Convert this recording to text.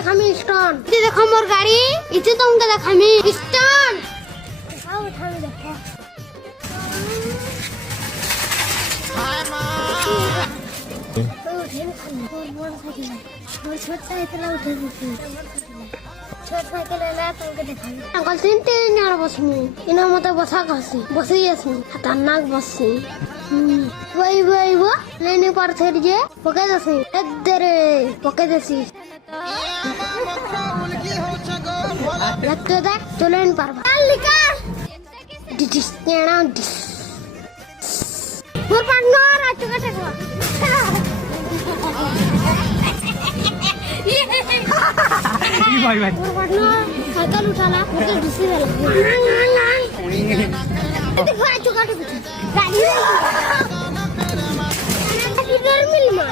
দেখামি stone ये देखो मोर गाड़ी इचे तुमके देखामी स्टोन आओ उठावी देखो हाय मां तो उठे ना खाली मोर साइकिल मोर छोट साइकिल उठे दीती छोट साइकिल ले तुमके देखामी अंकल तीन यार बसमी इना मते बसा खसी बसी यसमी खतरनाक बससी वही वो लेने पर थे जे पके दसी इधरे पके दसी लगते देख तो लेन पर निकाल डिस नेना डिस मोर पार्टनर आ चुका है भाई भाई मोर पार्टनर साइकिल उठाला मुझे डिसी वाला देखो आ चुका है गाड़ी किधर मिल मा